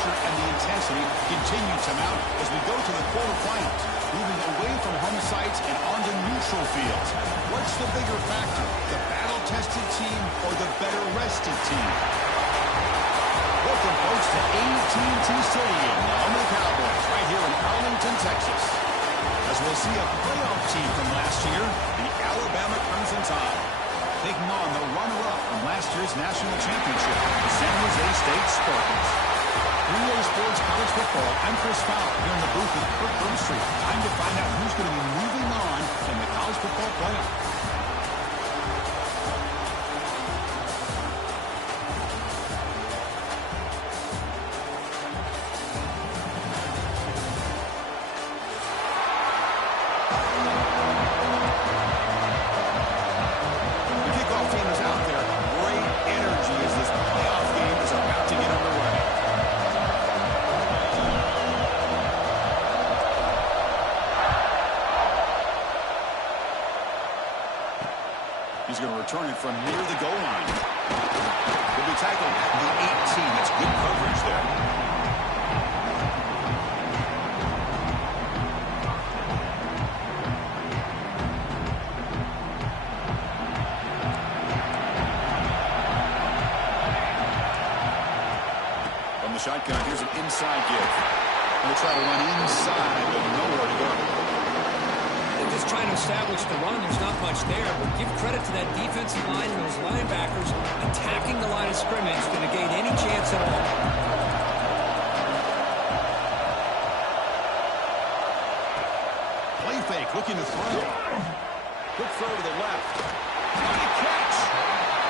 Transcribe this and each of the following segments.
pressure and the intensity continue to mount as we go to the quarterfinals, moving away from home sites and onto neutral fields. What's the bigger factor, the battle-tested team or the better-rested team? Welcome, folks, to AT&T Stadium, the home of the Cowboys, right here in Arlington, Texas. As we'll see a playoff team from last year, the Alabama Crimson Tide, taking on the runner-up from last year's national championship, the San Jose State Spartans. 3A Sports College Football, I'm Chris Fowler here in the booth with Kirk Broomstreet. Time to find out who's going to be moving on in the college football playoff. He's going to return it from near the goal line. He'll be tackled at the 18. That's good coverage there. From the shotgun, here's an inside give. Going to try to run inside, but nowhere to go. Just trying to establish the run. There's not much there, but give credit to that defensive line and those linebackers attacking the line of scrimmage to negate any chance at all. Play fake, looking to throw. Quick throw to the left. What a catch!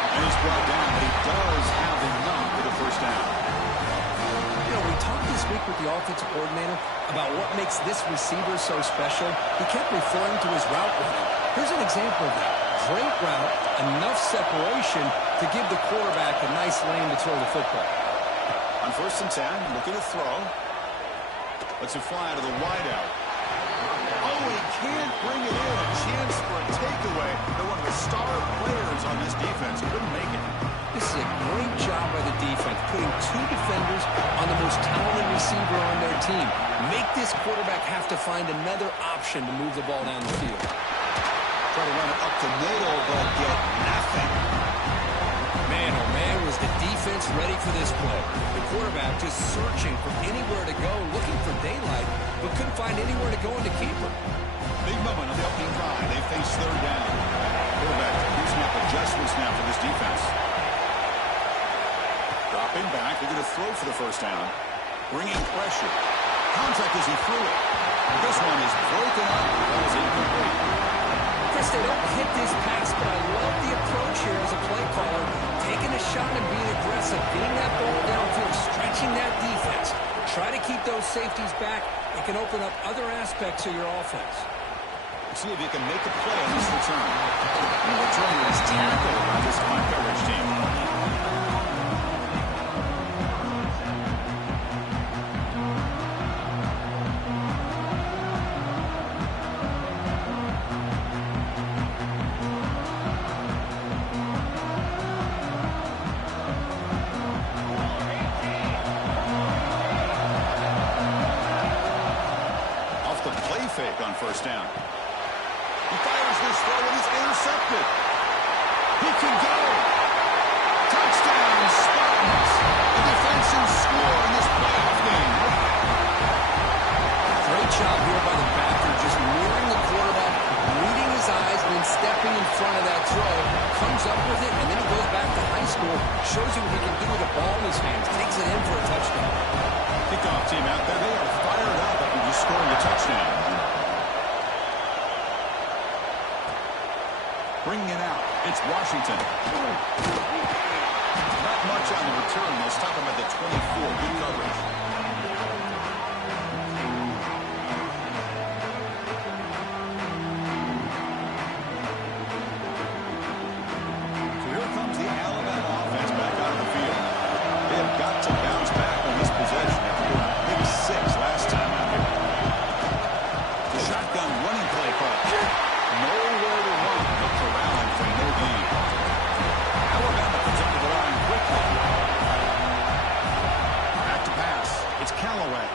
And he's brought down, but he does have enough for the first down. You know, we talked this week with the offensive coordinator about what makes this receiver so special. He kept referring to his route running. Here's an example of that. Great route, enough separation to give the quarterback a nice lane to throw the football. On 1st and 10, looking to throw. Lets it fly to the wideout. Oh, he can't bring it in. A chance for a takeaway. They're one of the star players on this defense. Couldn't make it. This is a great job by the defense, putting two defenders on the most talented receiver on their team. Make this quarterback have to find another option to move the ball down the field. Try to run it up the middle, but get nothing. Man, oh man, was the defense ready for this play. The quarterback just searching for anywhere to go, looking for daylight, but couldn't find anywhere to go in the keeper. Big moment on the opening drive. They face 3rd down. Quarterback using up adjustments now for this defense. Dropping back, they're going to throw for the 1st down. Bringing pressure. Contact as he threw it. This one is broken up. That was incomplete. Chris, they don't hit this pass, but I love the approach here as a play caller. Taking a shot and being aggressive. Getting that ball downfield, stretching that defense. Try to keep those safeties back. It can open up other aspects of your offense. Let's see if you can make a play on this return. The returner is tackled by this fine coverage team. On 1st down. He fires this throw and he's intercepted. He can go. Touchdown, Spartans. The defensive score in this playoff game. Great job here by the backer, just mirroring the quarterback, reading his eyes, and then stepping in front of that throw. Comes up with it, and then he goes back to high school. Shows you what he can do with the ball in his hands. Takes it in for a touchdown. Kickoff team out there. They are fired up after just scoring a touchdown. Bringing it out. It's Washington. Not much on the return. They'll stop him at the 24. Good coverage. So here comes the Alabama offense back out of the field. They have got to bounce back on this possession after doing a big 6 last time out here. The shotgun running play call. Nowhere to run. They're corralling for no gain. Alabama comes up to the line quickly. Back to pass. Callaway.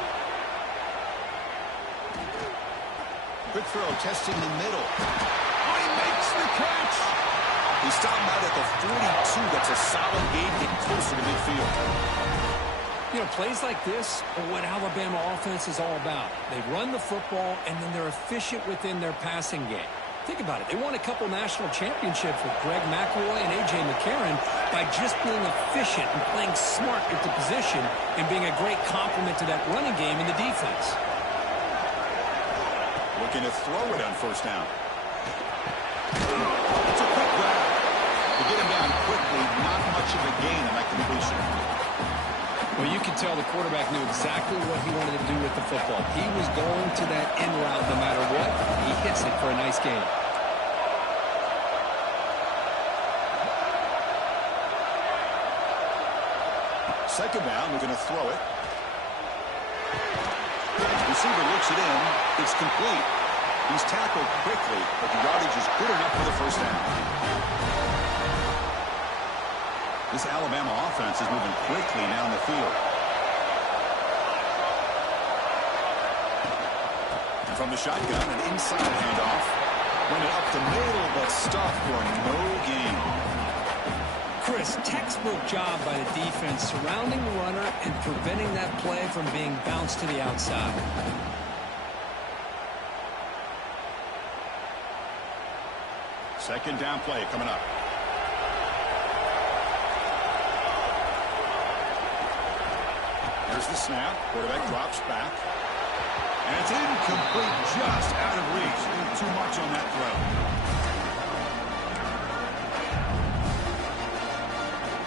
Quick throw, testing the middle. Oh, he makes the catch! He stopped him out at the 42. That's a solid gain, getting closer to midfield. You know, plays like this are what Alabama offense is all about. They run the football, and then they're efficient within their passing game. Think about it. They won a couple national championships with Greg McElroy and A.J. McCarron by just being efficient and playing smart at the position and being a great complement to that running game in the defense. Looking to throw it on first down. It's a quick grab. To get him down quickly, not much of a gain on that completion. Well, you can tell the quarterback knew exactly what he wanted to do with the football. He was going to that in route no matter what. He hits it for a nice gain. Second down, we're going to throw it. Receiver looks it in. It's complete. He's tackled quickly, but the yardage is good enough for the first down. This Alabama offense is moving quickly down the field. And from the shotgun, an inside handoff. Run it up the middle, but stuffed for no gain. Chris, textbook job by the defense surrounding the runner and preventing that play from being bounced to the outside. Second down play coming up. Here's the snap. Quarterback drops back. And it's incomplete, just out of reach. Too much on that throw.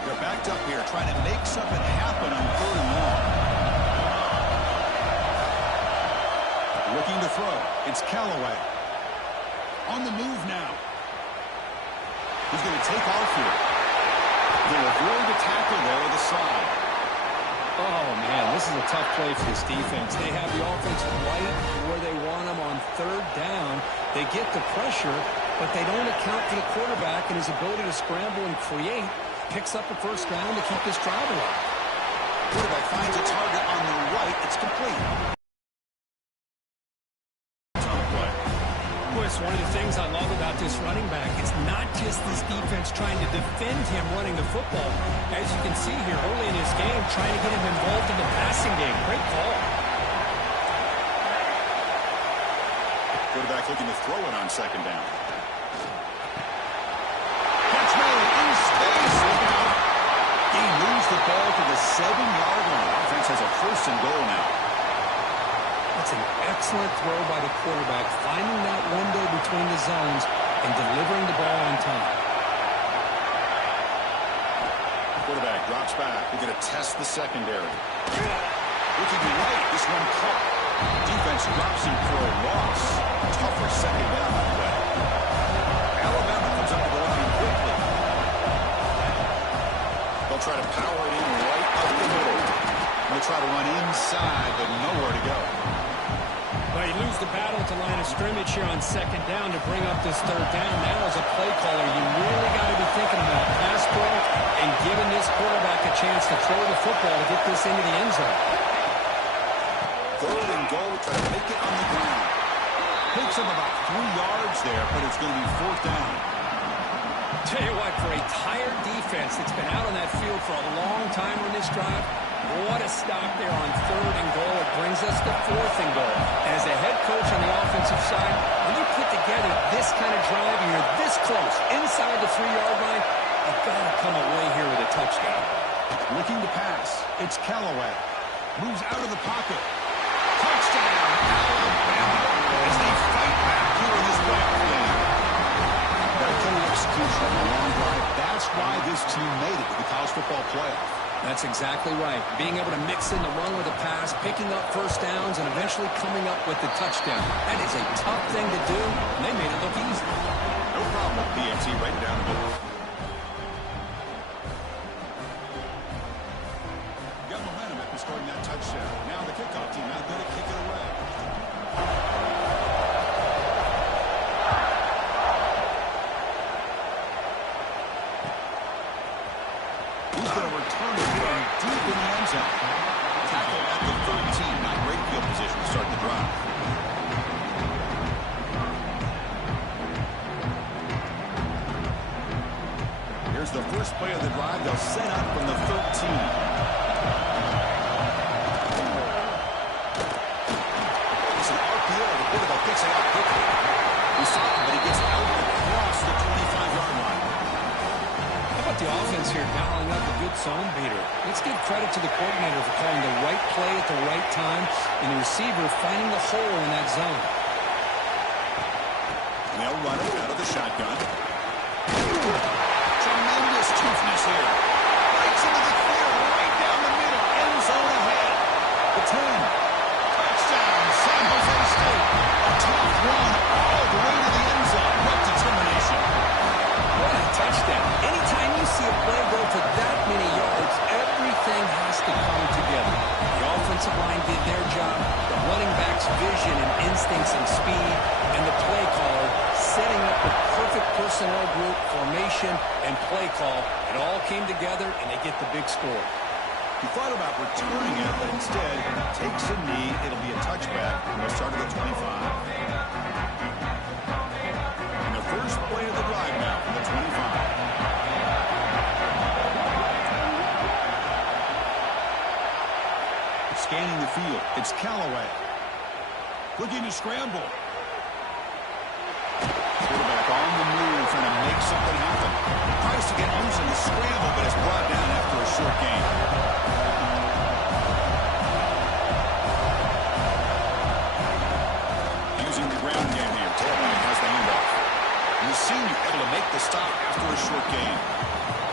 They're backed up here trying to make something happen on third and long. Looking to throw. It's Callaway. On the move now. He's going to take off here. They'll avoid the tackle there at the side. Oh, man, this is a tough play for this defense. They have the offense right where they want them on third down. They get the pressure, but they don't account for the quarterback and his ability to scramble and create. Picks up the first down to keep this drive alive. Quarterback finds a target on the right. It's complete. One of the things I love about this running back is not just this defense trying to defend him running the football. As you can see here early in his game, trying to get him involved in the passing game. Great call. Quarterback looking to throw it on second down. Catch made in space. He moves the ball to the 7-yard line. Offense has a first and goal now. That's an excellent throw by the quarterback, finding that window between the zones and delivering the ball on time. Quarterback drops back. We're going to test the secondary. Looking right, this one caught. Defense drops him for a loss. Tougher second down on the way. Alabama comes up with the line quickly. They'll try to power it in right up the middle. They'll try to run inside, but nowhere to go. Well, you lose the battle at the line of scrimmage here on second down to bring up this third down. Now, as a play caller, you really got to be thinking about pass pro and giving this quarterback a chance to throw the football to get this into the end zone. Third and goal, try to make it on the ground. Picks up about 3 yards there, but it's going to be fourth down. Tell you what, for a tired defense that's been out on that field for a long time on this drive, what a stop there on third and goal. It brings us to fourth and goal. As a head coach on the offensive side, when you put together this kind of drive and you're this close inside the 3-yard line, you've got to come away here with a touchdown. Looking to pass. It's Callaway. Moves out of the pocket. Touchdown, Alabama, as they fight back here in this playoff game. That kind of execution on a long drive. That's why this team made it to the college football playoff. That's exactly right. Being able to mix in the run with the pass, picking up first downs, and eventually coming up with the touchdown. That is a tough thing to do, and they made it look easy. No problem. PNT right down the middle. Got momentum after scoring that touchdown. Now the kickoff team out there to kick it away. He's going to return it from deep in the end zone. Tackle at the 13. Gets it up quickly. We saw him, but he gets out across the 25-yard line. How about the offense here dialing up a good zone beater? Let's give credit to the coordinator for calling the right play at the right time and the receiver finding the hole in that zone. And they'll run it out of the shotgun. Tremendous toughness here. Breaks into the clear right down the middle. End zone ahead. The 10. Touchdown, San Jose State. A tough run all the way to the end zone. What determination. What a touchdown. Anytime you see a play go for that many yards, everything has to come together. The offensive line did their job, the running back's vision and instincts and speed, and the play caller setting up the perfect personnel group, formation, and play call. It all came together, and they get the big score. He thought about returning it, but instead takes a knee. It'll be a touchback from the start of the 25. And the first play of the drive now from the 25. Scanning the field, it's Callaway. Looking to scramble. Quarterback on the move, trying to make something happen. Tries to get loose in the scramble, but is brought down after a short gain. Using the ground game here. Tailback has the handoff. And the senior able to make the stop after a short gain.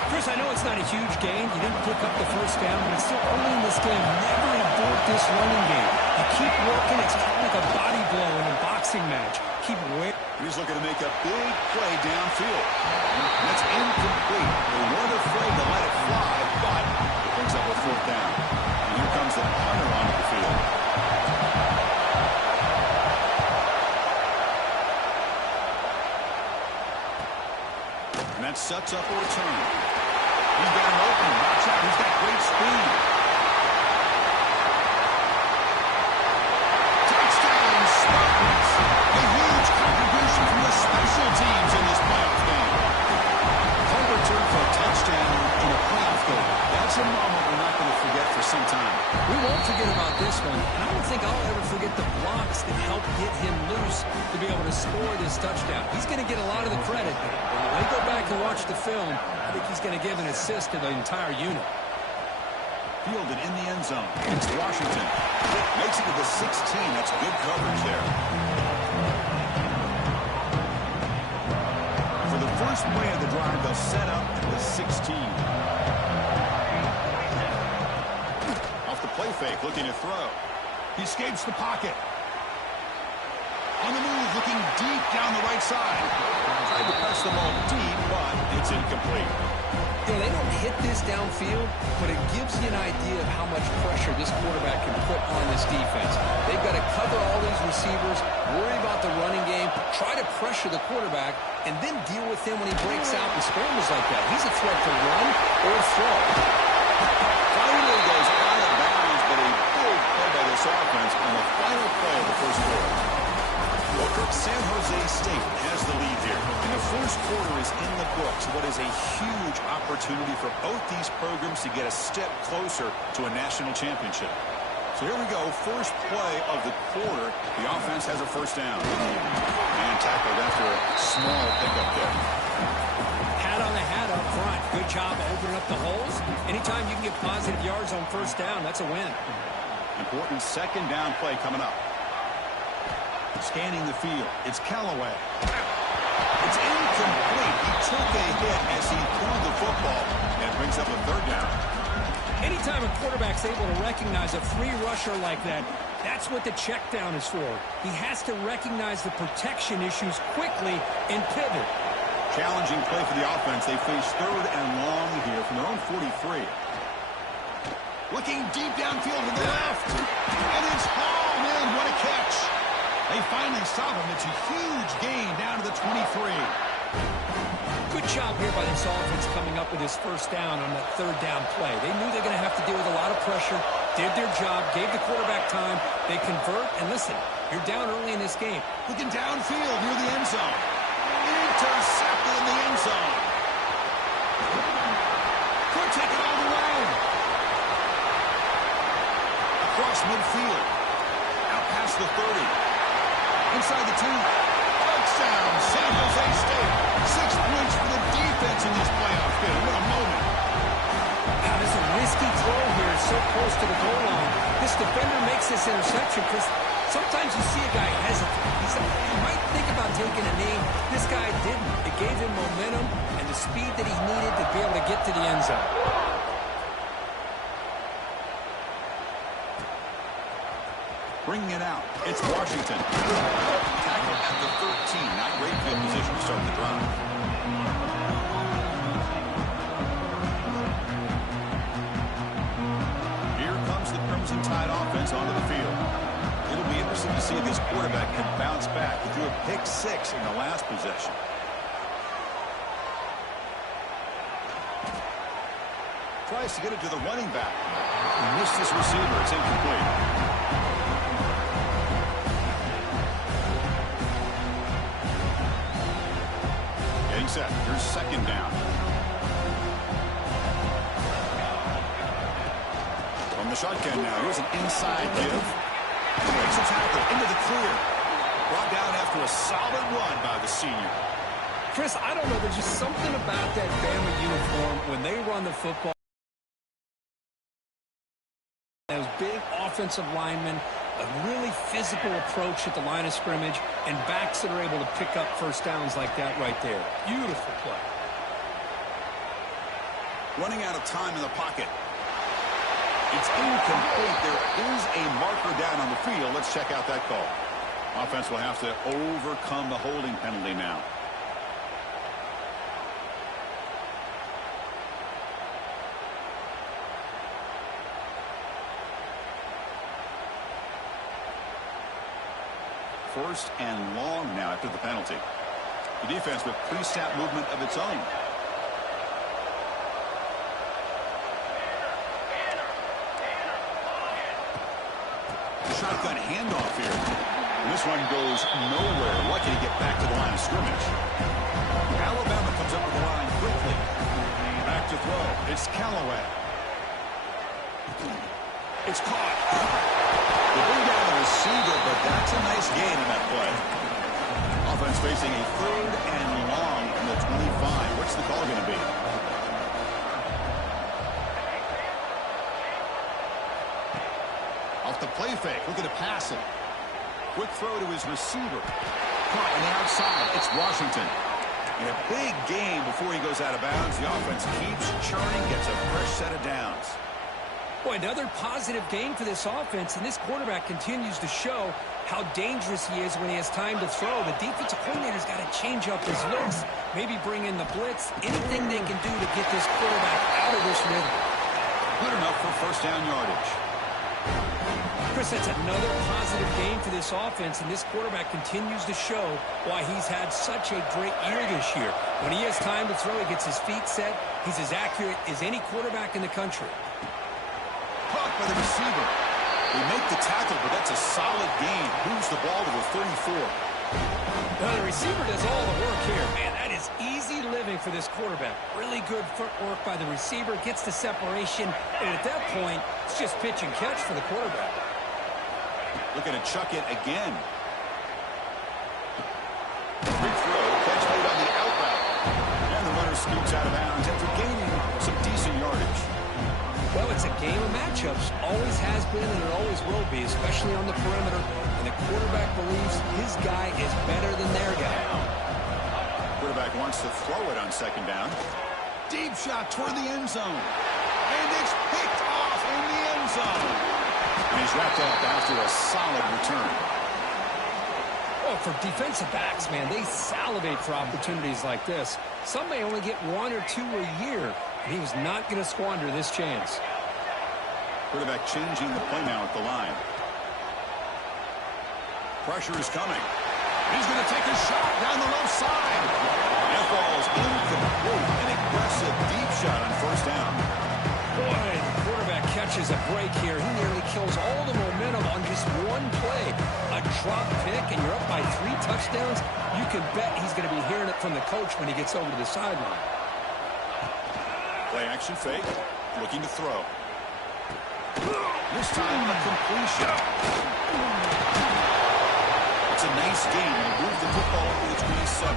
Chris, I know it's not a huge gain. You didn't pick up the first down, but it's still early in this game. Never abort this running game. You keep working. It's kind of like a body blow in a boxing match. Keep working. He's looking to make a big play downfield. And it's incomplete. They weren't afraid to let it fly, but it brings up a fourth down. And here comes the punter onto the field. And that sets up a return. He's got him open. Watch out. He's got great speed. Touchdown, Spartans. A huge contribution from the special teams in this playoff game. Punt return for a touchdown in a playoff game. That's a moment we're not going to forget for some time. We won't forget about this one, and I don't think I'll ever forget the blocks that helped get him loose to be able to score this touchdown. He's going to get a lot of the credit, but when they go back and watch the film, I think he's going to give an assist to the entire unit. Fielded in the end zone. It's Washington. Makes it to the 16. That's good coverage there. For the first play of the drive, they'll set up at the 16. Off the play fake, looking to throw. He escapes the pocket. On the move, looking deep down the right side. Tried to press the ball deep, but it's incomplete. Yeah, they don't hit this downfield, but it gives you an idea of how much pressure this quarterback can put on this defense. They've got to cover all these receivers, worry about the running game, try to pressure the quarterback, and then deal with him when he breaks out and scrambles like that. He's a threat to run or throw. Finally goes out of bounds, but a big play by this offense on the final play of the first quarter. Well, Kirk, San Jose State has the lead here. And the first quarter is in the books. What is a huge opportunity for both these programs to get a step closer to a national championship. So here we go. First play of the quarter. The offense has a first down. And tackled after a small pickup there. Hat on the hat up front. Good job opening up the holes. Anytime you can get positive yards on first down, that's a win. Important second down play coming up. Scanning the field. It's Callaway. It's incomplete. He took a hit as he threw the football and brings up a third down. Anytime a quarterback's able to recognize a free rusher like that, that's what the check down is for. He has to recognize the protection issues quickly and pivot. Challenging play for the offense. They face third and long here from their own 43. Looking deep downfield to the left. And it's hauled in. What a catch. They finally stop him. It's a huge gain down to the 23. Good job here by this offense coming up with his first down on that third down play. They knew they were going to have to deal with a lot of pressure, did their job, gave the quarterback time. They convert, and listen, you're down early in this game. Looking downfield near the end zone. Intercepted in the end zone. Could take it all the way. Across midfield. Out past the 30. inside the 2. Touchdown, San Jose State. 6 points for the defense in this playoff game. What a moment. Now, there's a risky throw here so close to the goal line. This defender makes this interception because sometimes you see a guy hesitate. He might think about taking a knee. This guy didn't. It gave him momentum and the speed that he needed to be able to get to the end zone. Bringing it out, it's Washington. Tackle at the 13. Not great field position to start the drive. Here comes the Crimson Tide offense onto the field. It'll be interesting to see if this quarterback can bounce back. He threw a pick 6 in the last possession. Tries to get it to the running back. He missed his receiver. It's incomplete. Getting set. Here's second down. From the shotgun now. Here's an inside give. Breaks a tackle into the clear. Brought down after a solid run by the senior. Chris, I don't know. There's just something about that Bama uniform when they run the football. Those big offensive linemen, a really physical approach at the line of scrimmage, and backs that are able to pick up first downs like that right there. Beautiful play. Running out of time in the pocket. It's incomplete. There is a marker down on the field. Let's check out that call. Offense will have to overcome the holding penalty now. First and long now after the penalty. The defense with pre-snap movement of its own. Shotgun handoff here. And this one goes nowhere. Lucky to get back to the line of scrimmage. Alabama comes up with the line quickly. Back to throw. It's Callaway. It's caught. They bring down the receiver, but that's a nice gain in that play. Offense facing a third and long from the 25. What's the call going to be? Off the play fake, looking to pass it. Quick throw to his receiver. Caught on the outside. It's Washington. In a big game before he goes out of bounds. The offense keeps churning, gets a fresh set of downs. Boy, another positive game for this offense, and this quarterback continues to show how dangerous he is when he has time to throw. The defensive coordinator's got to change up his looks, maybe bring in the blitz, anything they can do to get this quarterback out of this rhythm. Good enough for first down yardage. Chris, that's another positive game for this offense, and this quarterback continues to show why he's had such a great year this year. When he has time to throw, he gets his feet set. He's as accurate as any quarterback in the country. Caught by the receiver. They make the tackle, but that's a solid gain. Moves the ball to the 34. Well, the receiver does all the work here. Man, that is easy living for this quarterback. Really good footwork by the receiver. Gets the separation. And at that point, it's just pitch and catch for the quarterback. Looking to chuck it again. Big throw. Catch made on the out route. And the runner scoots out of bounds after gaining some decent yardage. Well, it's a game of matchups. Always has been and it always will be, especially on the perimeter. And the quarterback believes his guy is better than their guy. Quarterback wants to throw it on second down. Deep shot toward the end zone. And it's picked off in the end zone. And he's wrapped up after a solid return. Well, for defensive backs, man, they salivate for opportunities like this. Some may only get one or two a year. And he was not going to squander this chance. Quarterback changing the play now at the line. Pressure is coming. He's going to take a shot down the left side. That ball's incomplete. An aggressive deep shot on first down. Boy, the quarterback catches a break here. He nearly kills all the momentum on just one play. A drop pick, and you're up by 3 touchdowns. You can bet he's going to be hearing it from the coach when he gets over to the sideline. Play action fake. Looking to throw. This time a completion. It's a nice 7.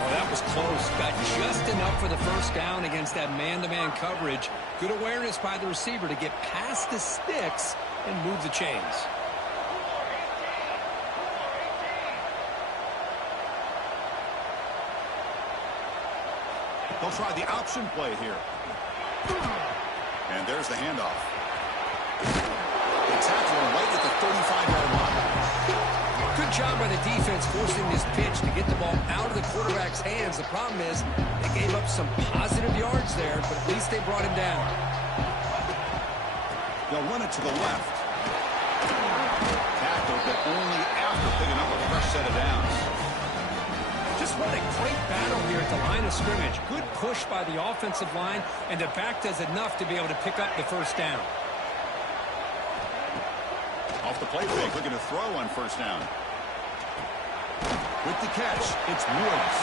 Oh, that was close. Got just enough for the first down against that man-to-man coverage. Good awareness by the receiver to get past the sticks and move the chains. They'll try the option play here. And there's the handoff. They tackle him right at the 35-yard line. Good job by the defense forcing this pitch to get the ball out of the quarterback's hands. The problem is they gave up some positive yards there, but at least they brought him down. They'll run it to the left. Tackled, but only after picking up a fresh set of downs. Just what a great battle here at the line of scrimmage. Good push by the offensive line, and the back does enough to be able to pick up the first down. Off the play fake, looking to throw on first down. With the catch, it's Woods.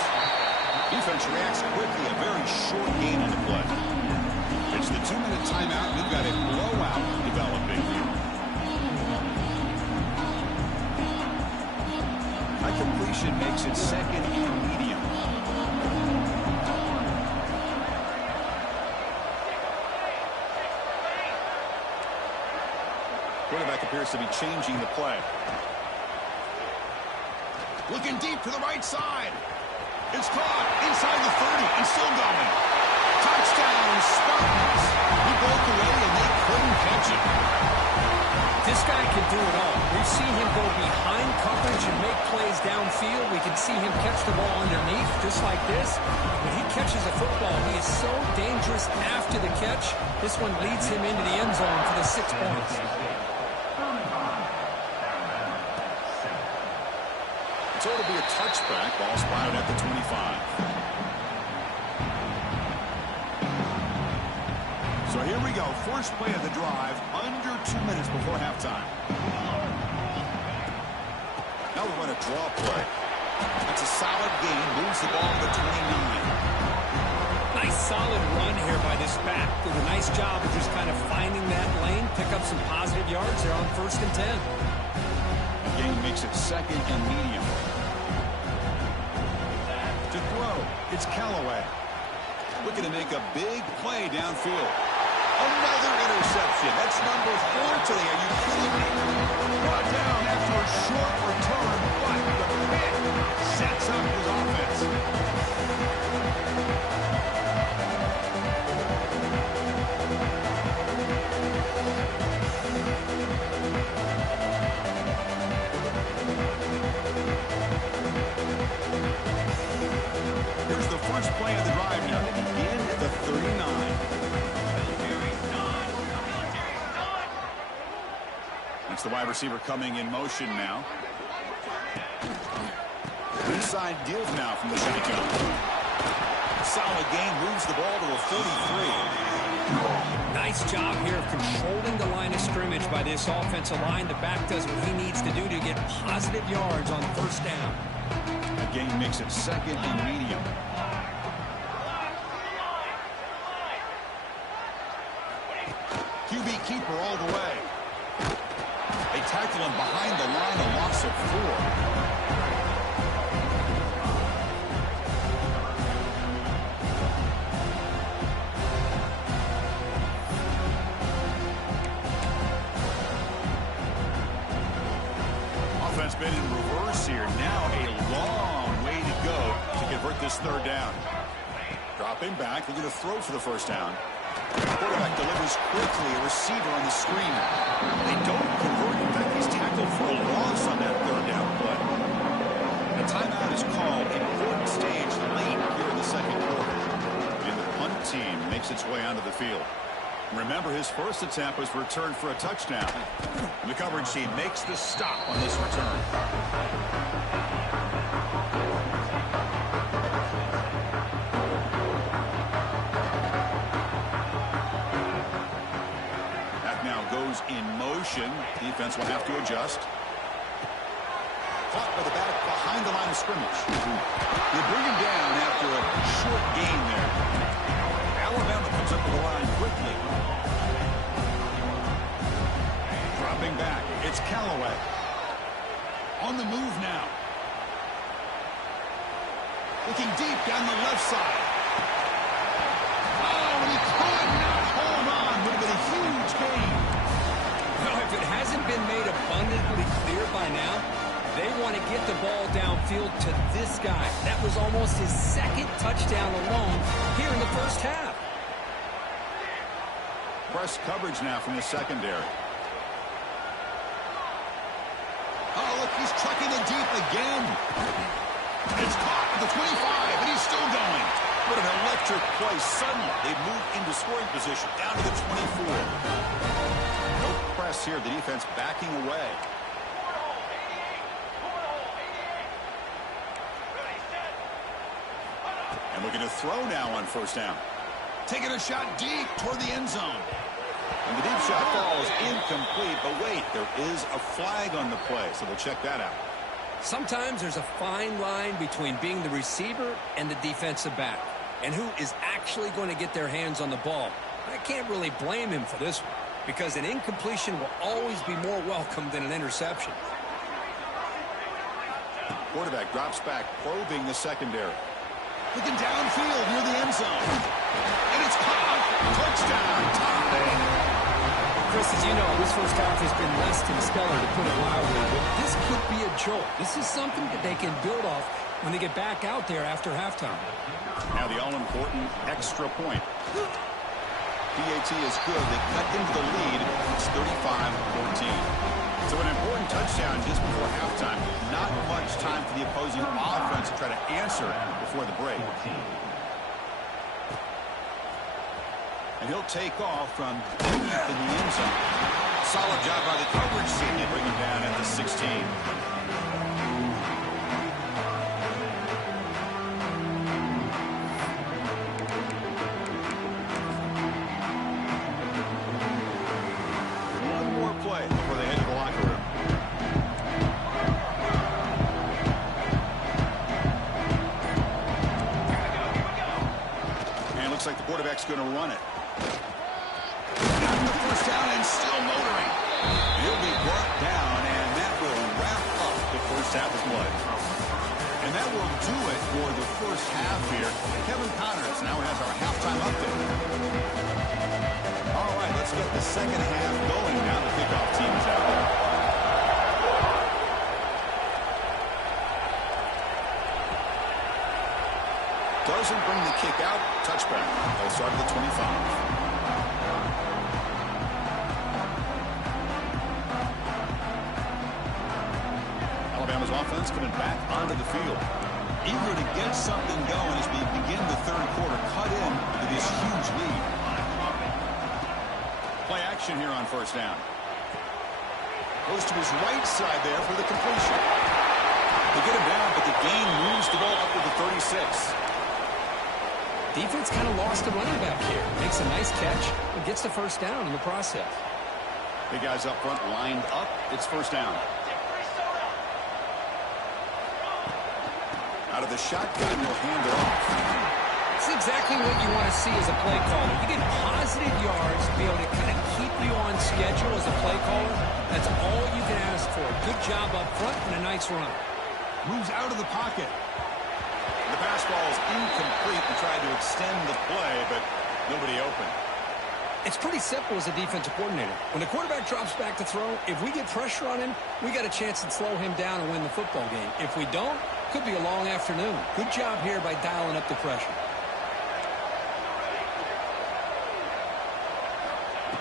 Defense reacts quickly, a very short gain on the play. It's the 2-minute timeout. We've got a blowout developing here. High completion makes it second and medium. Quarterback appears to be changing the play. Looking deep to the right side. It's caught inside the 30 and still going. Touchdown, Spartans. He broke away and they couldn't catch him. This guy can do it all. We've seen him go behind coverage and make plays downfield. We can see him catch the ball underneath just like this. When he catches a football, he is so dangerous after the catch. This one leads him into the end zone for the 6 points. So it'll be a touchback. Ball spotted at the 25. So here we go. First play of the drive. Under 2 minutes before halftime. Now we run a draw play. That's a solid gain. Moves the ball to the 29. Nice solid run here by this back. Did a nice job of just kind of finding that lane. Pick up some positive yards there on 1st and 10. The gain makes it second and medium. To throw, it's Callaway. Looking to make a big play downfield. Another interception. That's number 4 today. Are you kidding me? Brought down after a short return, but the pick sets up his offense. Here's the first play of the drive now to begin at the 39. It's the wide receiver coming in motion now. Inside deals now from the shotgun. Solid gain, moves the ball to a 43. Nice job here of controlling the line of scrimmage by this offensive line. The back does what he needs to do to get positive yards on first down. The gain makes it second and medium. QB keeper all the way. They tackle him behind the line, a loss of 4. Offense been in reverse here. Now a long way to go to convert this 3rd down. Dropping back, looking to throw for the first down. Quarterback delivers quickly, a receiver on the screen. They don't convert. In fact, he's tackled for a loss on that 3rd down play. A timeout is called. Important stage late here in the 2nd quarter. And the punt team makes its way onto the field. Remember, his first attempt was returned for a touchdown. And the coverage team makes the stop on this return. Goes in motion. Defense will have to adjust. Caught by the back behind the line of scrimmage. They bring him down after a short gain there. Alabama comes up to the line quickly. Dropping back. It's Callaway. On the move now. Looking deep down the left side. Oh, and he could not hold on. Would have been a huge gain. Well, if it hasn't been made abundantly clear by now, they want to get the ball downfield to this guy. That was almost his second touchdown alone here in the first half. Press coverage now from the secondary. Oh, look, he's trucking it deep again. It's caught at the 25, and he's still going. What an electric play. Suddenly, they move into scoring position down to the 24. No press here. The defense backing away. And looking to throw now on first down. Taking a shot deep toward the end zone. And the deep shot falls incomplete. But wait, there is a flag on the play, so we'll check that out. Sometimes there's a fine line between being the receiver and the defensive back, and who is actually going to get their hands on the ball. I can't really blame him for this one, because an incompletion will always be more welcome than an interception. Quarterback drops back, probing the secondary. Looking downfield near the end zone. And it's caught. Touchdown. Tie. Chris, as you know, this first half has been less than stellar, to put it mildly, but this could be a jolt. This is something that they can build off when they get back out there after halftime. Now the all-important extra point. PAT is good. They cut into the lead. It's 35-14. So an important touchdown just before halftime. Not much time for the opposing offense to try to answer before the break. And he'll take off from deep in the end zone. Solid job by the coverage team. They bring him down at the 16. One more play before they head to the locker room. And it looks like the quarterback's going to run it. First down and still motoring. He'll be brought down, and that will wrap up the first half of play. And that will do it for the first half here. Kevin Connors now has our halftime update. All right, let's get the second half going now. The kickoff team is out there. Doesn't bring the kick out. Touchback. They'll start at the 25. Alabama's offense coming back onto the field. Eager to get something going as we begin the third quarter. Cut in to this huge lead. Play action here on first down. Goes to his right side there for the completion. They get him down, but the gain moves the ball up to the 36. Defense kind of lost the running back here. Makes a nice catch and gets the first down in the process. Big guys up front lined up. It's first down. Out of the shotgun, will hand it off. It's exactly what you want to see as a play caller. You get positive yards to be able to kind of keep you on schedule as a play caller. That's all you can ask for. Good job up front and a nice run. Moves out of the pocket. The pass ball is incomplete and tried to extend the play, but nobody open. It's pretty simple as a defensive coordinator. When the quarterback drops back to throw, if we get pressure on him, we got a chance to slow him down and win the football game. If we don't, could be a long afternoon. Good job here by dialing up the pressure.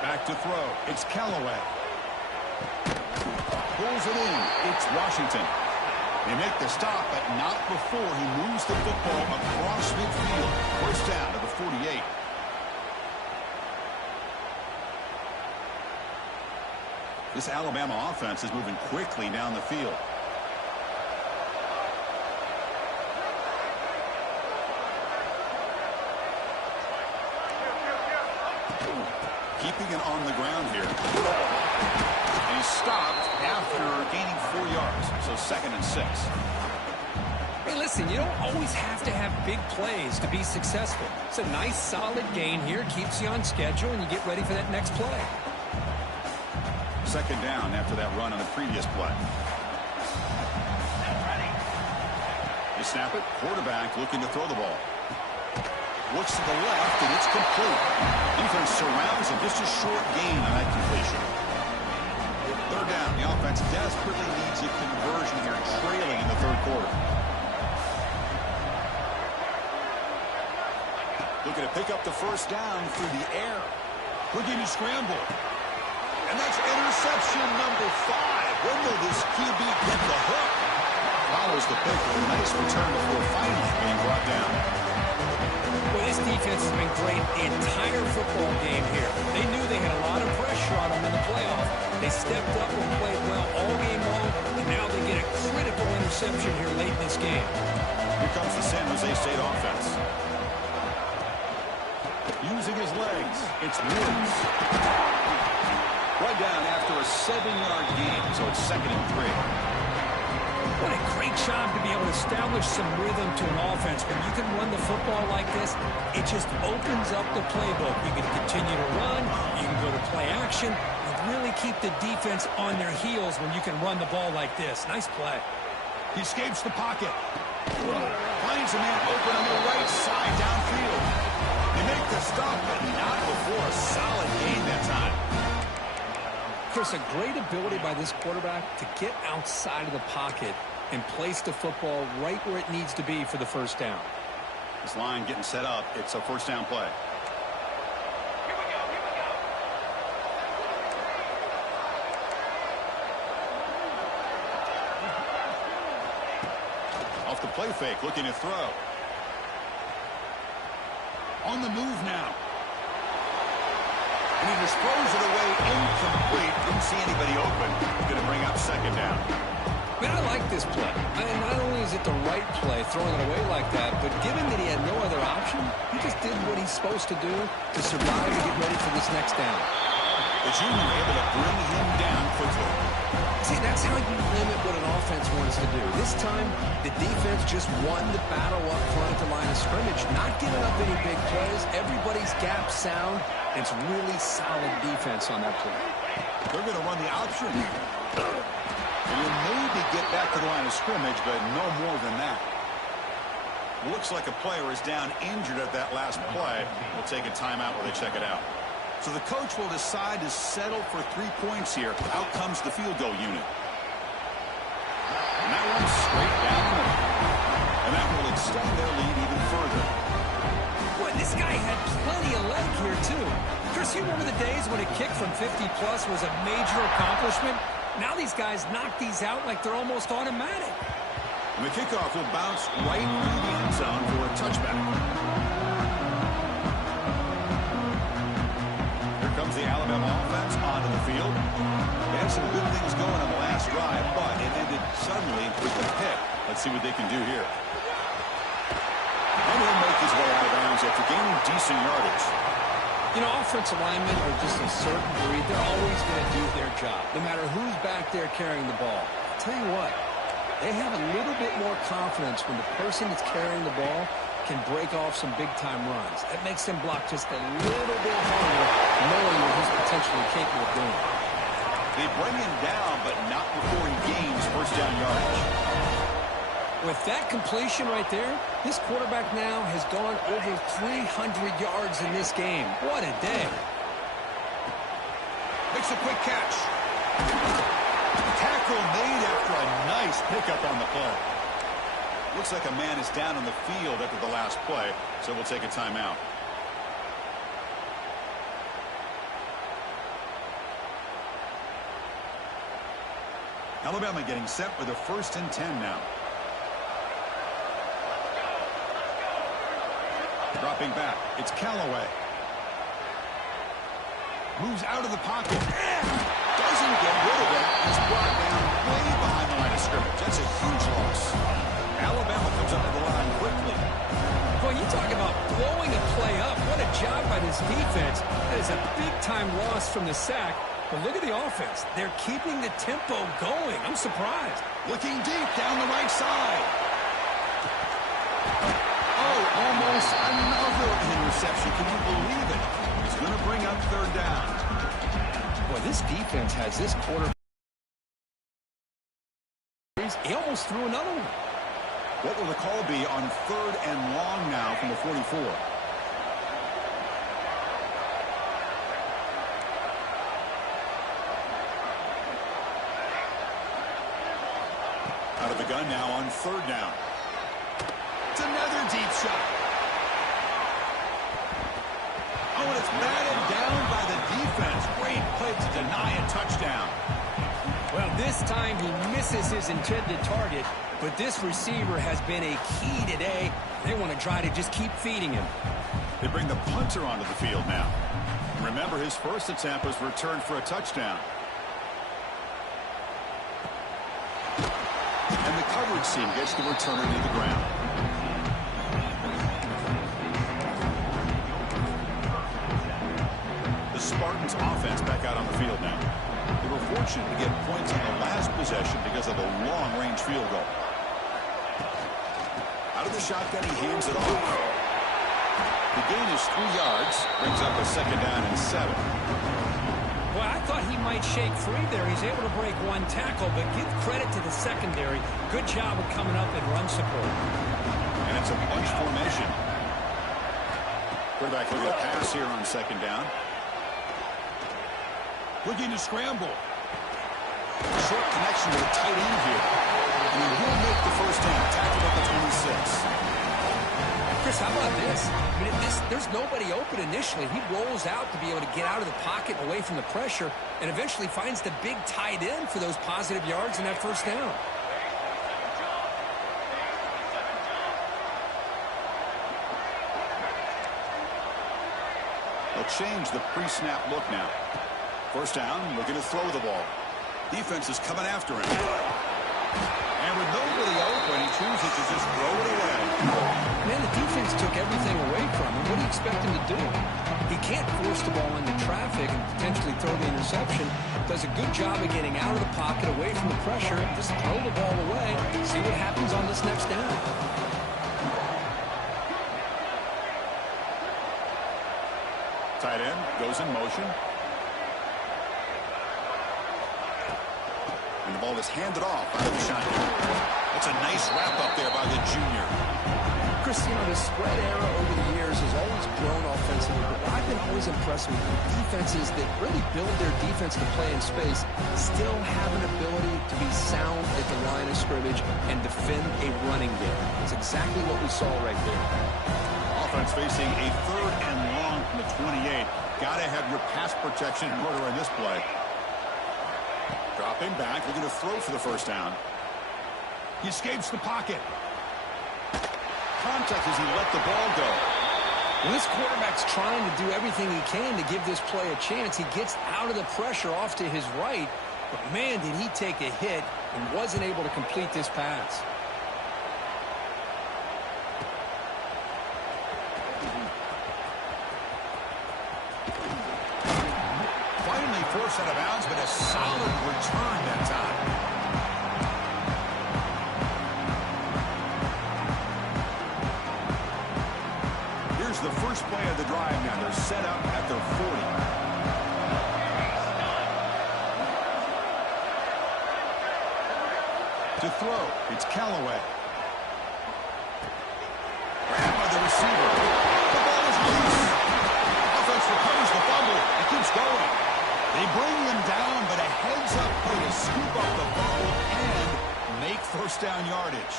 Back to throw. It's Callaway. Pulls it in. It's Washington. They make the stop, but not before he moves the football across midfield. First down to the 48. This Alabama offense is moving quickly down the field. Keeping it on the ground here. And he's stopped after gaining 4 yards. So 2nd and 6. Hey, listen, you don't always have to have big plays to be successful. It's a nice, solid gain here. Keeps you on schedule, and you get ready for that next play. 2nd down after that run on the previous play. They snap it. Quarterback looking to throw the ball. Looks to the left, and it's complete. Defense surrounds him. Just a short gain on that completion. Third down. The offense desperately needs a conversion here, trailing in the third quarter. Looking to pick up the first down through the air. Looking to scramble. And that's interception number 5. When will this QB get the hook? Follows the pick with a nice return before finally being brought down. Well, this defense has been great the entire football game here. They knew they had a lot of pressure on them in the playoff. They stepped up and played well all game long, and now they get a critical interception here late in this game. Here comes the San Jose State offense. Using his legs, it's Woods. Right down after a 7-yard gain, so it's 2nd and 3. What a great job to be able to establish some rhythm to an offense. When you can run the football like this, it just opens up the playbook. You can continue to run, you can go to play action, and really keep the defense on their heels when you can run the ball like this. Nice play. He escapes the pocket. Finds a man open on the right side downfield. They make the stop, but not before a solid gain that time. Chris, a great ability by this quarterback to get outside of the pocket and place the football right where it needs to be for the first down. This line getting set up. It's a first down play. Off the play fake, looking to throw. On the move now. And he just throws it away incomplete. Didn't see anybody open. Going to bring up 2nd down. Man, I like this play. And not only is it the right play, throwing it away like that, but given that he had no other option, he just did what he's supposed to do to survive and get ready for this next down. The junior able to bring him down quickly. See, that's how you limit what an offense wants to do. This time, the defense just won the battle up front at the line of scrimmage, not giving up any big plays. Everybody's gap sound. It's really solid defense on that play. They're going to run the option. And you'll maybe get back to the line of scrimmage, but no more than that. Looks like a player is down injured at that last play. We'll take a timeout while they check it out. So the coach will decide to settle for 3 points here. Out comes the field goal unit. And that one's straight down the middle. And that will extend their lead even further. Boy, this guy had plenty of leg here, too. Chris, you remember the days when a kick from 50-plus was a major accomplishment? Now these guys knock these out like they're almost automatic. And the kickoff will bounce right through the end zone for a touchback. Comes the Alabama offense onto the field. They had some good things going on the last drive, but it ended suddenly with a pick. Let's see what they can do here. And he'll make his way out of bounds after gaining decent yardage. You know, offensive linemen are just a certain breed. They're always going to do their job, no matter who's back there carrying the ball. I'll tell you what, they have a little bit more confidence when the person that's carrying the ball can break off some big-time runs. That makes them block just a little bit harder, knowing what he's potentially capable of doing. They bring him down, but not before he gains first down yardage. With that completion right there, this quarterback now has gone over 300 yards in this game. What a day. Makes a quick catch. Tackle made after a nice pickup on the play. Looks like a man is down on the field after the last play, so we'll take a timeout. Alabama getting set with a 1st and 10 now. Dropping back, it's Callaway. Moves out of the pocket. Doesn't get rid of it. He's brought down way behind the line of scrimmage. That's a huge loss. Alabama comes up to the line quickly. Boy, you talk about blowing a play up. What a job by this defense. That is a big-time loss from the sack. But look at the offense. They're keeping the tempo going. I'm surprised. Looking deep down the right side. Oh, almost another interception. Can you believe it? He's going to bring up 3rd down. Boy, this defense has this quarterback. He almost threw another one. What will the call be on 3rd and long now from the 44? Out of the gun now on 3rd down. It's another deep shot. Oh, and it's batted down by the defense. Great play to deny a touchdown. Well, this time he misses his intended target, but this receiver has been a key today. They want to try to just keep feeding him. They bring the punter onto the field now. Remember, his first attempt was returned for a touchdown. And the coverage team gets the returner to the ground. The Spartans offense back out on the field now. They were fortunate to get points on the last possession because of a long-range field goal. Out of the shotgun, he hands it off. The gain is 3 yards, brings up a 2nd down and 7. Well, I thought he might shake free there. He's able to break 1 tackle, but give credit to the secondary. Good job of coming up and run support. And it's a bunch formation. Quarterback looking to pass here on 2nd down. Looking to scramble. Short connection to the tight end here. And he will make the 1st down. Tackled at the 26. Chris, how about this? I mean, there's nobody open initially. He rolls out to be able to get out of the pocket away from the pressure and eventually finds the big tight end for those positive yards in that 1st down. They'll change the pre-snap look now. 1st down, looking to throw the ball. Defense is coming after him. And with nobody open, he chooses to just throw it away. Man, the defense took everything away from him. What do you expect him to do? He can't force the ball into traffic and potentially throw the interception. Does a good job of getting out of the pocket, away from the pressure, just throw the ball away. See what happens on this next down. Tight end goes in motion. And the ball is handed off out of the shotgun. That's a nice wrap up there by the junior. Chris, you know, the spread era over the years has always grown offensively, but what I've been always impressed with defenses that really build their defense to play in space still have an ability to be sound at the line of scrimmage and defend a running game. It's exactly what we saw right there. Offense facing a 3rd and long from the 28. Got to have your pass protection in order in this play. Dropping back, looking to throw for the 1st down. He escapes the pocket. Contact as he let the ball go. When this quarterback's trying to do everything he can to give this play a chance, he gets out of the pressure off to his right. But, man, did he take a hit and wasn't able to complete this pass. Finally forced out of bounds, but a solid return that time. Here's the first play of the drive now. They're set up at their 40. To throw, it's Callaway. Grabbed by the receiver. The ball is loose. Offense recovers the fumble and keeps going. They bring him down, but a heads-up play to scoop up the fumble and make 1st down yardage.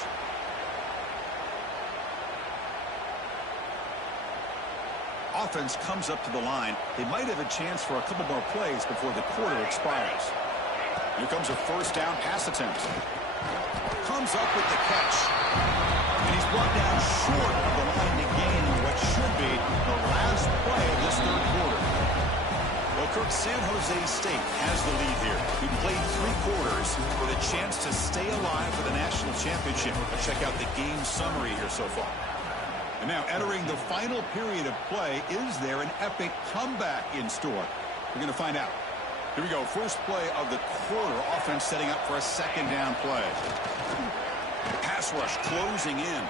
Offense comes up to the line. They might have a chance for a couple more plays before the quarter expires. Here comes a 1st down pass attempt. Comes up with the catch. And he's brought down short of the line to gain what should be the last play of this 3rd quarter. Well, Kirk, San Jose State has the lead here. We played 3 quarters with a chance to stay alive for the national championship. Let's check out the game summary here so far. And now entering the final period of play, is there an epic comeback in store? We're going to find out. Here we go. First play of the quarter. Offense setting up for a 2nd down play. Pass rush closing in.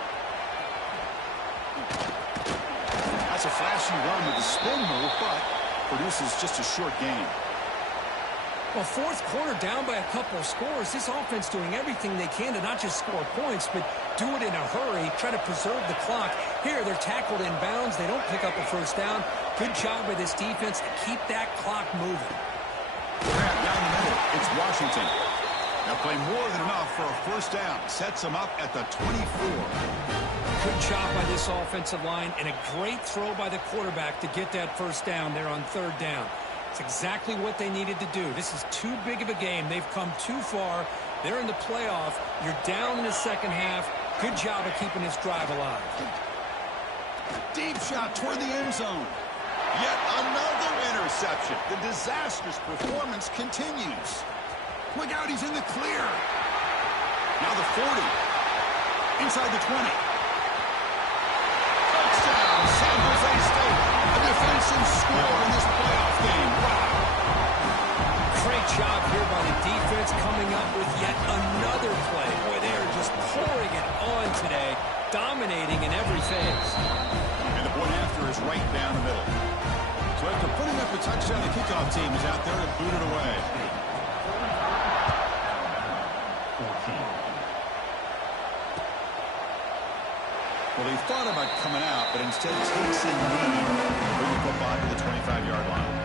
That's a flashy run with the spin move, but produces just a short gain. Well, fourth quarter down by a couple of scores. This offense doing everything they can to not just score points, but do it in a hurry, try to preserve the clock. Here, they're tackled in bounds. They don't pick up a first down. Good job by this defense to keep that clock moving. Grab down the middle. It's Washington. They'll play more than enough for a first down. Sets them up at the 24. Good job by this offensive line, and a great throw by the quarterback to get that first down there on third down. It's exactly what they needed to do. This is too big of a game. They've come too far. They're in the playoff. You're down in the second half. Good job of keeping this drive alive. Deep shot toward the end zone. Yet another interception. The disastrous performance continues. Look out, he's in the clear. Now the 40. Inside the 20. Touchdown, San Jose State. A defensive score in this playoff game. Wow. Great job here by the defense coming up with yet another play. Boy, they are just pouring it on today, dominating in every phase. And the point after is right down the middle. So after putting up a touchdown, the kickoff team is out there to boot it away. Well, he thought about coming out, but instead takes a knee, bring the football to the 25-yard line.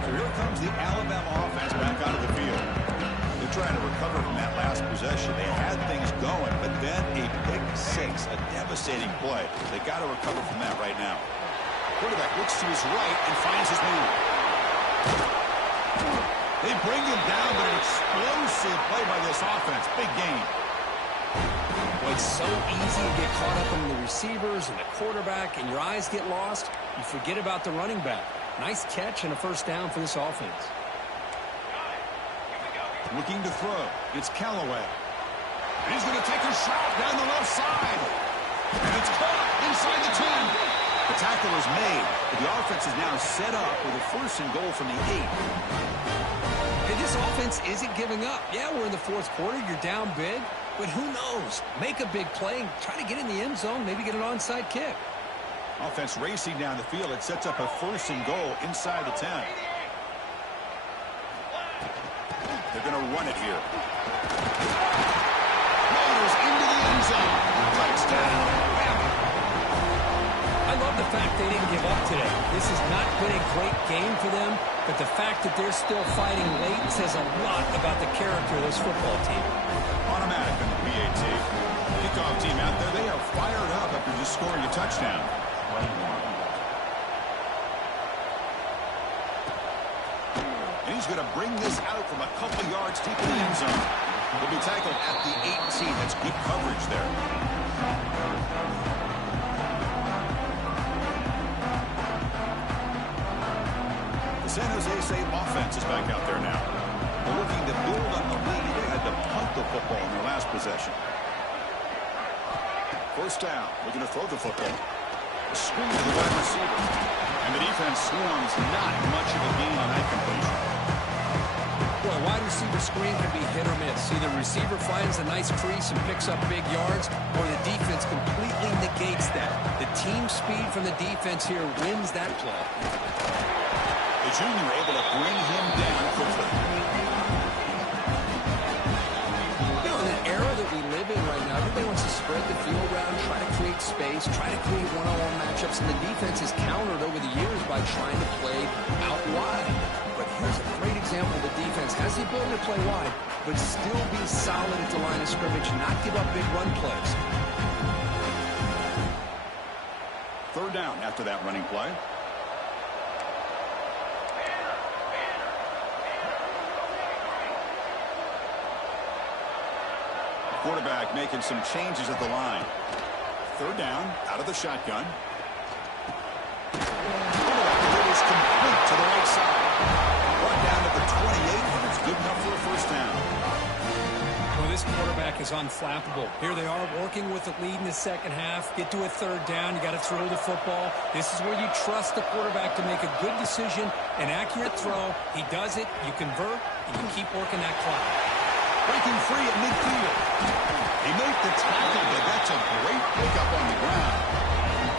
So here comes the Alabama offense back onto the field. They're trying to recover from that last possession. They had things going, but then a pick six, a devastating play. They got to recover from that right now. Quarterback looks to his right and finds his man. They bring him down, but an explosive play by this offense. Big game. Well, it's so easy to get caught up in the receivers and the quarterback, and your eyes get lost. You forget about the running back. Nice catch and a first down for this offense. Looking to throw. It's Callaway. And he's going to take a shot down the left side. And it's caught inside the 10. The tackle is made, but the offense is now set up with a first and goal from the 8. Hey, this offense isn't giving up. Yeah, we're in the fourth quarter. You're down big. But who knows? Make a big play, try to get in the end zone, maybe get an onside kick. Offense racing down the field. It sets up a first and goal inside the 10. They're going to run it here. Runners into the end zone. Touchdown. I love the fact they didn't give up today. This has not been a great game for them, but the fact that they're still fighting late says a lot about the character of this football team. Automatic in the PAT. Kickoff team out there, they are fired up after just scoring a touchdown. And he's going to bring this out from a couple yards deep in the end zone. He'll be tackled at the 18. That's good coverage there. The San Jose State offense is back out there now. They're looking to build on the lead. They had to punt the football in their last possession. First down. Looking to throw the football. Screen to the wide receiver. And the defense swarms. Not much of a gain on that completion. Boy, wide receiver screen can be hit or miss. Either receiver finds a nice crease and picks up big yards, or the defense completely negates that. The team speed from the defense here wins that play. The junior able to bring him down quickly. You know, in the era that we live in right now, everybody wants to spread the field around, try to create space, try to create one-on-one matchups, and the defense has countered over the years by trying to play out wide. But here's a great example. The defense has the ability to play wide, but still be solid at the line of scrimmage, not give up big run plays. Third down after that running play. Quarterback making some changes at the line. Third down, out of the shotgun. It is complete to the right side. Brought down to the 28, and it's good enough for a first down. Well, this quarterback is unflappable. Here they are working with the lead in the second half. Get to a third down. You got to throw the football. This is where you trust the quarterback to make a good decision, an accurate throw. He does it. You convert, and you keep working that clock. Breaking free at midfield. He made the tackle, but that's a great pickup on the ground.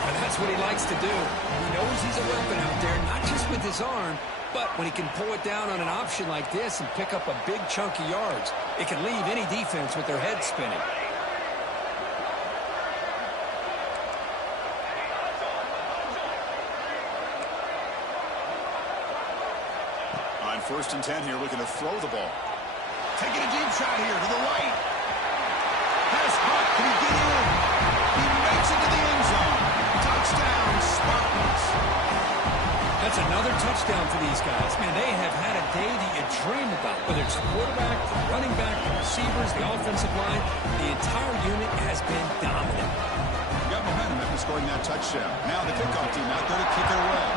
And that's what he likes to do. He knows he's a weapon out there, not just with his arm, but when he can pull it down on an option like this and pick up a big chunk of yards, it can leave any defense with their head spinning. On 1st and 10 here, looking to throw the ball. Taking a deep shot here to the right. Pass hot. Can he get in? He makes it to the end zone. Touchdown, Spartans. That's another touchdown for these guys. Man, they have had a day that you dream about. Whether it's the quarterback, the running back, the receivers, the offensive line, the entire unit has been dominant. Got momentum after scoring that touchdown. Now the kickoff team out there to kick it away.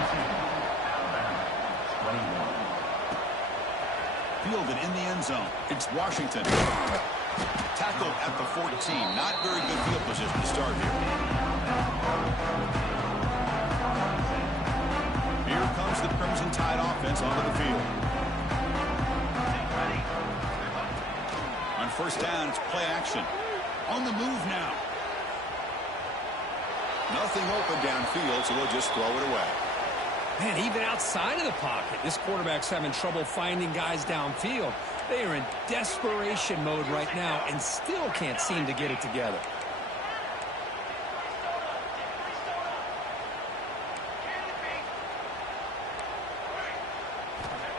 Fielded in the end zone. It's Washington. Tackled at the 14. Not very good field position to start here. Here comes the Crimson Tide offense onto the field. On 1st down, it's play action. On the move now. Nothing open downfield, so they'll just throw it away. Man, even outside of the pocket, this quarterback's having trouble finding guys downfield. They are in desperation mode right now and still can't seem to get it together.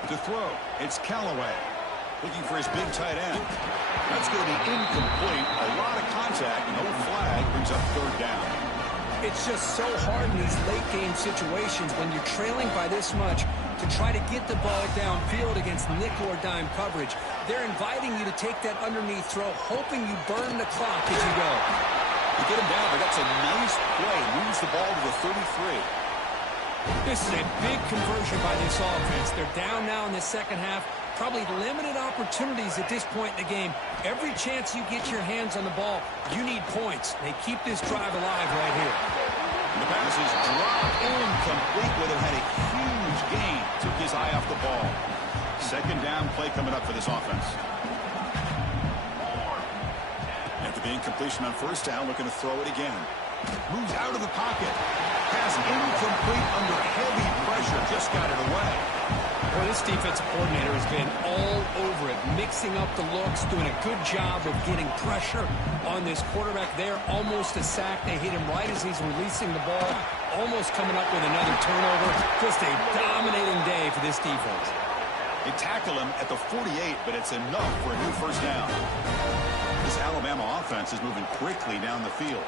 To throw, it's Callaway. Looking for his big tight end. That's going to be incomplete. A lot of contact, no flag, brings up 3rd down. It's just so hard in these late-game situations when you're trailing by this much to try to get the ball downfield against nickel or dime coverage. They're inviting you to take that underneath throw, hoping you burn the clock as you go. You get him down, but that's a nice play. Moves the ball to the 33. This is a big conversion by this offense. They're down now in the second half. Probably limited opportunities at this point in the game. Every chance you get your hands on the ball, you need points. They keep this drive alive right here. The pass is dropped incomplete. Would have had a huge gain. Took his eye off the ball. 2nd down play coming up for this offense. After the incompletion on 1st down, looking to throw it again. Moves out of the pocket. Pass incomplete under heavy pressure. Just got it away. Well, this defensive coordinator has been all over it, mixing up the looks, doing a good job of getting pressure on this quarterback there. Almost a sack. They hit him right as he's releasing the ball. Almost coming up with another turnover. Just a dominating day for this defense. They tackle him at the 48, but it's enough for a new 1st down. This Alabama offense is moving quickly down the field.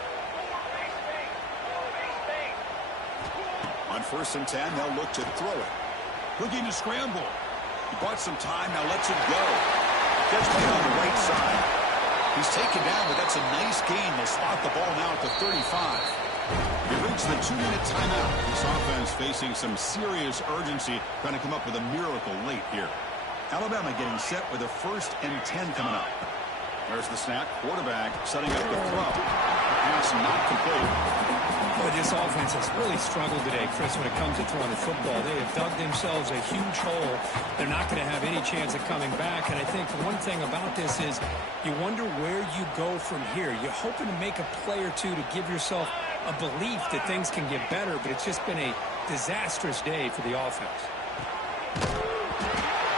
On 1st and 10, they'll look to throw it. Looking to scramble. He bought some time, now lets it go. Gets played on the right side. He's taken down, but that's a nice gain. They'll spot the ball now at the 35. He reached the 2-minute timeout. This offense facing some serious urgency, trying to come up with a miracle late here. Alabama getting set with a 1st and 10 coming up. There's the snap. Quarterback setting up the throw. Pass not complete. Boy, this offense has really struggled today, Chris, when it comes to throwing the football. They have dug themselves a huge hole. They're not going to have any chance of coming back. And I think one thing about this is you wonder where you go from here. You're hoping to make a play or two to give yourself a belief that things can get better, but it's just been a disastrous day for the offense.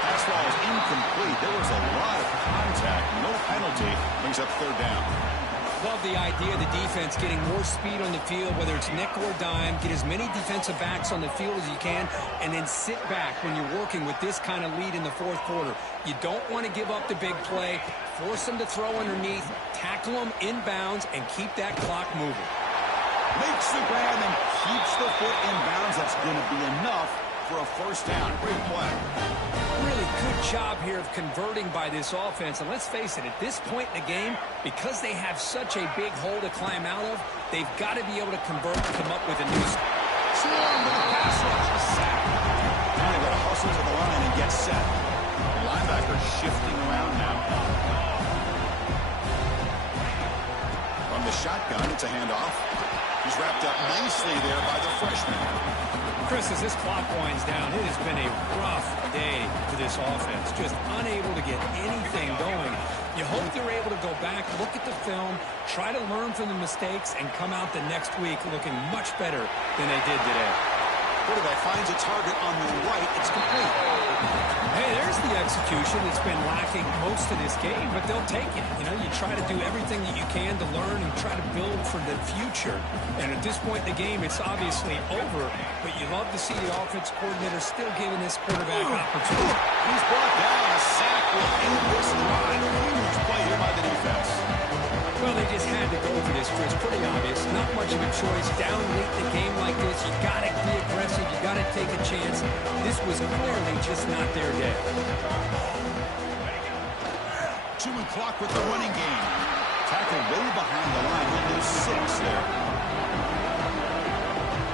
Pass ball is incomplete. There was a lot of contact. No penalty. Brings up 3rd down. Love the idea of the defense getting more speed on the field, whether it's nickel or dime, get as many defensive backs on the field as you can, and then sit back when you're working with this kind of lead in the 4th quarter. You don't want to give up the big play, force them to throw underneath, tackle them inbounds, and keep that clock moving. Makes the grab and keeps the foot in bounds. That's going to be enough for a 1st down. Great play. Really good job here of converting by this offense. And let's face it, at this point in the game, because they have such a big hole to climb out of, they've got to be able to convert and come up with a new swarm with a pass rush. A sack. Now they've got to hustle to the line and get set. The linebacker shifting around now. From the shotgun, it's a handoff. He's wrapped up nicely there by the freshman. Chris, as this clock winds down, it has been a rough day for this offense. Just unable to get anything going. You hope hope they're able to go back, look at the film, try to learn from the mistakes, and come out the next week looking much better than they did today. Quarterback finds a target on the right. It's complete. Hey, there's the execution that's been lacking most of this game, but they'll take it. You know, you try to do everything that you can to learn and try to build for the future. And at this point in the game, it's obviously over, but you love to see the offense coordinator still giving this quarterback opportunity. He's brought down. A sack will end this drive. Huge play here by the defense. Well, they just had to go for this, Chris. Pretty obvious. Not much of a choice. Down late in the game like this, you got to be aggressive. You got to take a chance. This was clearly just not their day. 2-minute clock with the running game. Tackle way behind the line. He'll lose 6 there.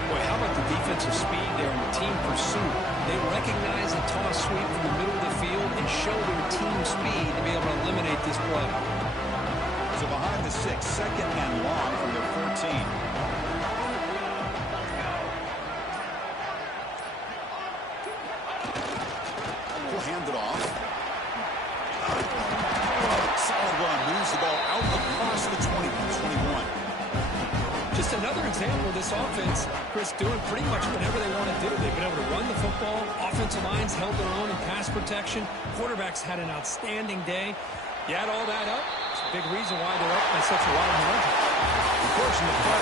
Boy, how about the defensive speed there and the team pursuit? They recognize a toss sweep from the middle of the field and show their team speed to be able to eliminate this play. So behind the 6, second and long from their 14. He'll hand it off. Solid run. Moves the ball out across the 20-21. Just another example of this offense, Chris, doing pretty much whatever they want to do. They've been able to run the football. Offensive lines held their own in pass protection. Quarterbacks had an outstanding day. You add all that up, it's a big reason why they're up by such a wide margin. Of course, in the playoffs,